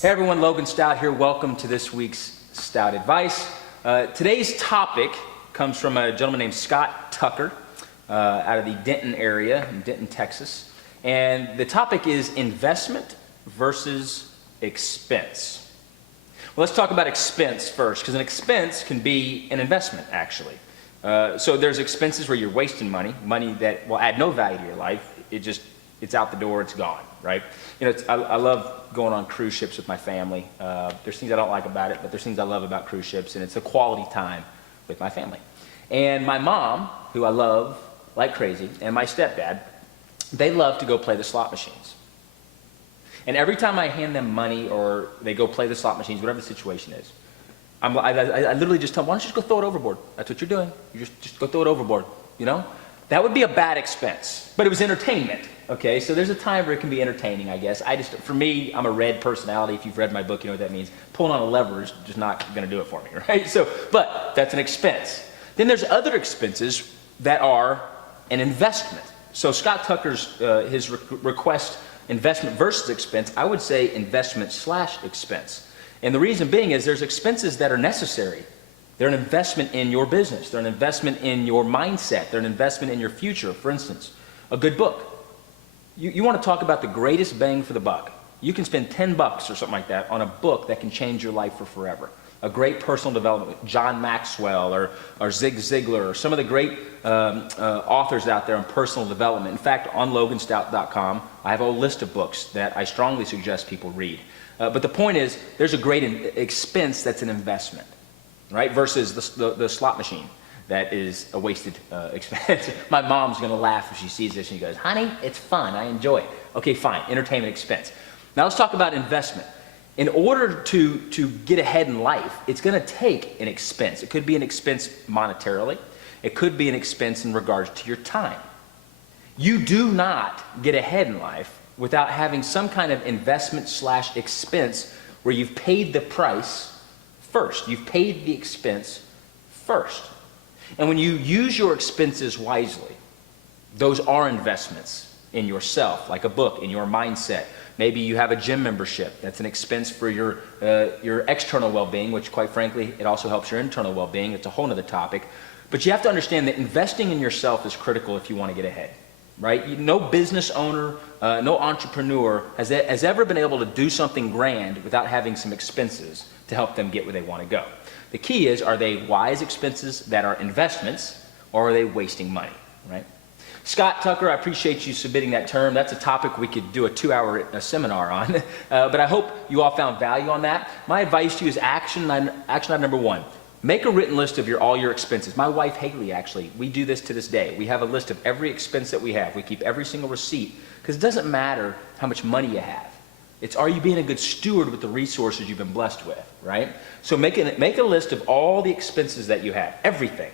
Hey everyone, Logan Stout here. Welcome to this week's Stout Advice. Today's topic comes from a gentleman named Scott Tucker out of the Denton area in Denton, Texas. And the topic is investment versus expense. Well, let's talk about expense first, because an expense can be an investment, actually. So there's expenses where you're wasting money that will add no value to your life. It's out the door, it's gone, right? You know, I love going on cruise ships with my family. There's things I don't like about it, but there's things I love about cruise ships, and it's a quality time with my family. And my mom, who I love like crazy, and my stepdad, they love to go play the slot machines. And every time I hand them money or they go play the slot machines, whatever the situation is, I literally just tell them, why don't you just go throw it overboard? That's what you're doing. You just go throw it overboard, you know? That would be a bad expense, but it was entertainment, okay? So there's a time where it can be entertaining, I guess. For me, I'm a red personality. If you've read my book, you know what that means. Pulling on a lever is just not gonna do it for me, right? But that's an expense. Then there's other expenses that are an investment. So Scott Tucker's, his request, investment versus expense, I would say investment/expense. And the reason being is there's expenses that are necessary. They're an investment in your business. They're an investment in your mindset. They're an investment in your future. For instance, a good book. You want to talk about the greatest bang for the buck. You can spend $10 or something like that on a book that can change your life for forever. A great personal development with John Maxwell or Zig Ziglar or some of the great authors out there on personal development. In fact, on loganstout.com, I have a list of books that I strongly suggest people read. But the point is, there's a great expense that's an investment, right? Versus the slot machine that is a wasted expense. My mom's gonna laugh if she sees this and she goes, honey, it's fun, I enjoy it. Okay, fine, entertainment expense. Now let's talk about investment. In order to get ahead in life, it's gonna take an expense. It could be an expense monetarily. It could be an expense in regards to your time. You do not get ahead in life without having some kind of investment/expense where you've paid the price first. You've paid the expense first. And when you use your expenses wisely, those are investments in yourself, like a book, in your mindset. Maybe you have a gym membership. That's an expense for your external well-being, which quite frankly, it also helps your internal well-being. It's a whole other topic. But you have to understand that investing in yourself is critical if you want to get ahead, right? No business owner, no entrepreneur has ever been able to do something grand without having some expenses to help them get where they want to go. The key is, are they wise expenses that are investments, or are they wasting money, right? Scott Tucker, I appreciate you submitting that term. That's a topic we could do a 2-hour seminar on, but I hope you all found value on that. My advice to you is action item number 1. Make a written list of all your expenses. My wife, Haley, actually, we do this to this day. We have a list of every expense that we have. We keep every single receipt, because it doesn't matter how much money you have. It's, are you being a good steward with the resources you've been blessed with, right? So make a list of all the expenses that you have, everything,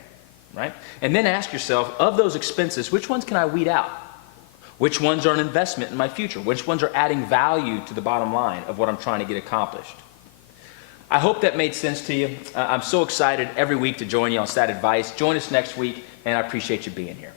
right? And then ask yourself, of those expenses, which ones can I weed out? Which ones are an investment in my future? Which ones are adding value to the bottom line of what I'm trying to get accomplished? I hope that made sense to you. I'm so excited every week to join you on Stat Advice. Join us next week, and I appreciate you being here.